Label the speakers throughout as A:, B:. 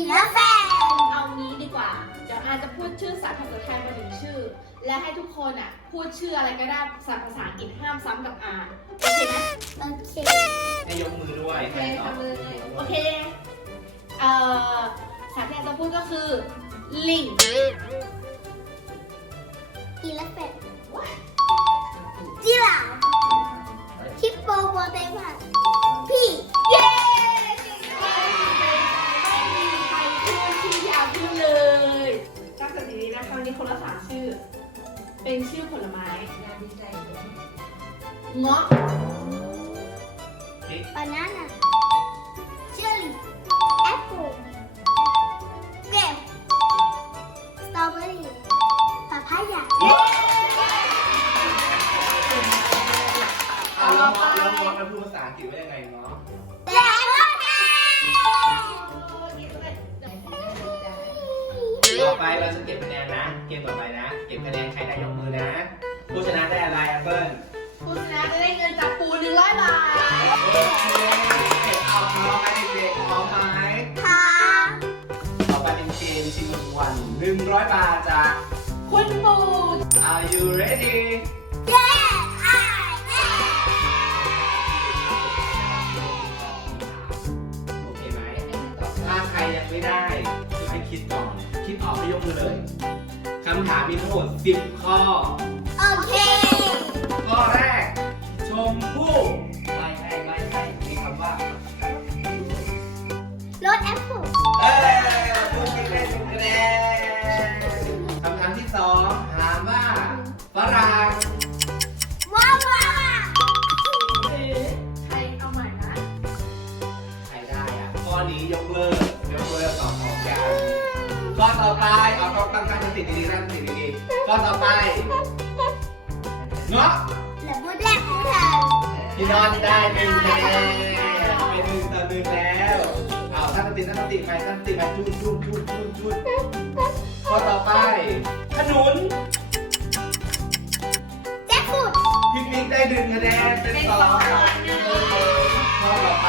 A: ละแฟน
B: เอางี้ดีกว่า เดี๋ยวอาจะพูดชื่อสัตว์ภาษาไทยมาหนึ่งชื่อ และให้ทุกคนอ่ะพูดชื่ออะไรก็ได้สัตว์ภาษาอังกฤษห้ามซ้ำกับอาโอเคไหม
A: โอเค
C: ให้ยกมือด้วย
B: โอเคทำเลยโอเคสัตว์ที่อาจะพูดก็คือลิง
A: อีละแฟนจิราฟฮิปโปโปเตมัสพี่
B: เย้ไม่มีใครพูดชื่อยาวขึ้นเลยตั้งสติดีนะคราวนี้คนละ3ชื่อ เป็นชื่อผลไม้เงาะ
A: บานาน่าเชอร์รี่แอปเปิ้ลเกรปสตรอเบอรี่ปาพายา
C: เอาแล้วมันพูดภาษาอังกฤษว่ายังไงเนาะ
A: แดงว่าแดง
C: ต่อไปเราจะเก็บคะแนนนะ เกมต่อไปนะ เก็บคะแนนใครได้ยกมือนะ ผู้ชนะได้อะไรแอปเปิ้ล
B: ผู้ชนะจะได้เงินจากปู100 บาท
C: โอเคเอาพร้อมไหมเด็กๆพร้อมไหม
A: ค่ะ
C: ต่อไปเป็นเกมชิงรางวัล100 บาทจาก
B: คุณปู
C: Are you ready
A: เย้อ่ะเย้
C: โอเคไหมถ้าใครยังไม่ได้ให้คิดก่อน คิดออกให้ยกมือเลย คำถามมีทั้งหมด10 ข้อ
A: โอเค
C: ข้อแรก ชมพู่ไม่ใช่มีคำว่า
A: รสแอปเปิ้ล
C: พูดไม่ได้1 คะแนนคำถามที่ 2 ถามว่าฝรั่ง
A: ว้าวว้าว
B: ใครเอาใหม่นะ
C: ใครได้อะข้อนี้ยกเลิกตอบของกันข้อต่อไปเอาตั้งสติดีๆตั้งสติดีๆข้อต่อไปเงาะ
A: และพูดแรกพูดทัน
C: พี่นอนได้1 คะแนนเป็น1-1แล้วเอาตั้งสติไปจุดข้อต่อไปขนุน
A: แจ็คฟูด
C: พี่ปิ๊กได้1 คะแนนเป็น2ข้อต่อไป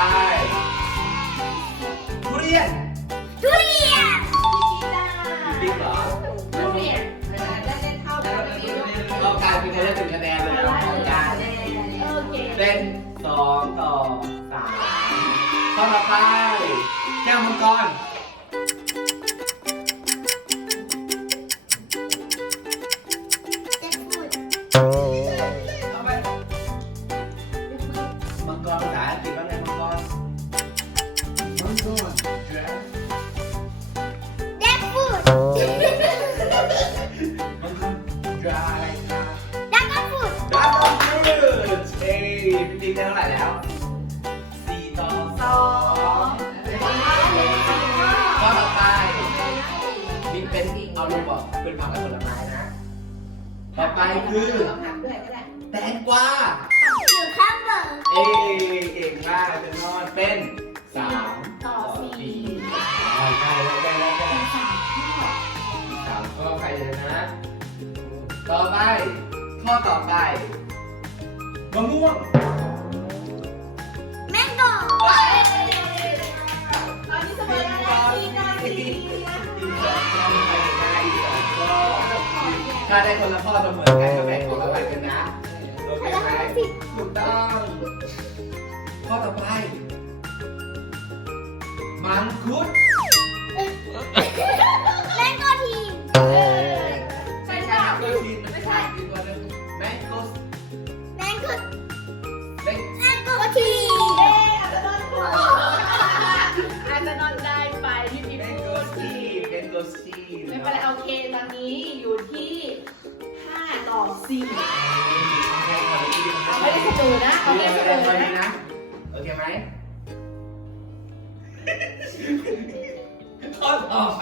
C: ทุเรียน
A: ทุเรียน
C: พี่ปิ๊กเหรอ
B: ลูกเนี่ยได้เล่นเท่ากันเลย
C: ต้องการเป็นคนละ1 คะแนนแล้วต้องการ
B: โอเค
C: เป็น2 ต่อ 3ข้อต่อไปแก้วมังกร
A: แจ็คฟูด
C: เอาไปมังกรภาษาอังกฤษว่าไงมังกรgiraffe
A: แจ็คฟูด
C: มันคือ dra อะไรคะ
A: ดักกันฟูด
C: dragon fruit เอ้ยพี่ติ๊กได้เท่าไหร่แล้ว4 ต่อ 2ข้อต่อไปนี่เป็นเอาลงบอกเป็นผักและผลไม้นะต่อไปคือแตงกวา
A: อยู่ข้างบน
C: เอ้ยเก่งมากเป็นนอนเป็น3
B: ต่อ 4
C: ใกล้แล้ว3 ข้อใครเลยนะ ต่อไป ข้อต่อไปมะม่วง
A: แมงโก้
B: ตอนนี้เสมอแล้ว4
C: ถ้าได้คนละข้อเสมอกันก็แบ่งคนละใบกันนะโอเคไหมถูกต้อง ข้อต่อไป มังคุด
A: แมงโก้ทีม
B: ใช่ใช่
C: ไม่ใช่อีกตัวหนึงแมงโก้
A: แมงกุด
C: เล็ก
A: แมงโก้ทีม
B: อาจจะนอนถูกอาจจะนอนได้ไปที่พี่
C: แมง
B: พู
C: โก้
B: ด
C: ซี
B: ผิด
C: แมงโก้ซี
B: ไม่เป็นไรโอเคตอนนี้อยู่ที่5 ต่อ 4เอาไม่ได้เสมอนะเอาไม่ได้เสมอนะ
C: โอเคไหมข้อต่อไป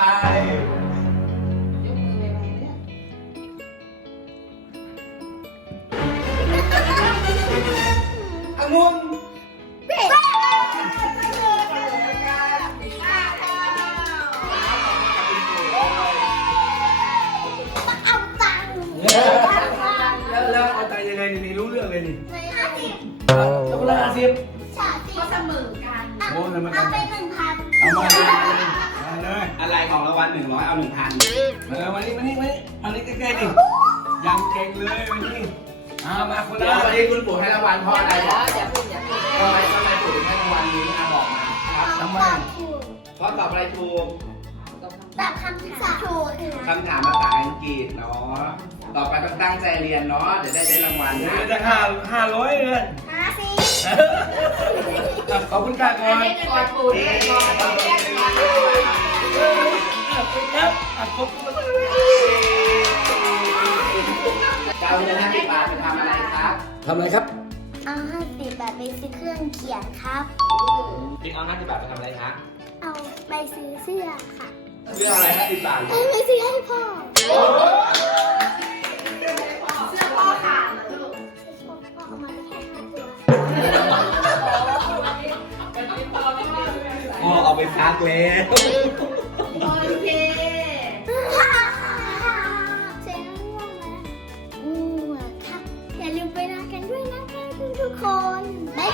C: องุ่น
A: เด็กเอาตังค์
C: แล้วเอาใจยังไงนี่รู้เรื่องเลยนี่
A: 50
C: ช็อกโกแลต50
A: 30
B: ก็เสมอกัน
A: เอาไป1,000
D: เอามาเลย
C: อะไรของรางวัล100 เอา 1,000
D: มาวันนี้อันนี้ใกล้ๆดิยังเก่งเลยวันนี้มาคน
C: เดี๋ยว
D: ละ
C: วันนี้คุณปู่ให้รางวัลเพราะอะไรบอก
B: อย่าพูดอย่าพูด
C: ทำไมปู่ถึงให้รางวัลนี้บอกมาครับ
D: ทำไม
A: ตอบถูก
C: เพราะตอบอะไรถูก
A: ตอบคำถามถูก
C: คำถามภาษาอังกฤษเนาะต่อไปต้องตั้งใจเรียนเนาะเดี๋ยวได้รางวัลนะ
D: จะ500เลย
A: 50
D: ขอบคุณค่ะก่อน
B: ให้เงินกอดปูด้วยกอดปูด้วยกอดปู
D: ครับขอบคุณ
C: จะเอาเงิน50 บาทไปทำอะไรครับ
D: ทำอะไรครับ
A: เอา50 บาทไปซื้อเครื่องเขียนครับ
C: พี่เอา50 บาทไปทำอะไรครับ
A: เอาไปซื้อเสื้อค่ะ
C: เรื่องอะไร50 บาท
A: เอาไปซื้อให้พ่อ
B: เสื้อพ่อขาดเหรอลูก
A: พ่อเอามาแค่5 ตัว
C: พ่อเอาไปซักแล้ว
B: โอเค
A: เจ๊ง่วงไหมง่วงครับ อย่าลืมไปนอนกันด้วยนะคะทุกคน บ๊าย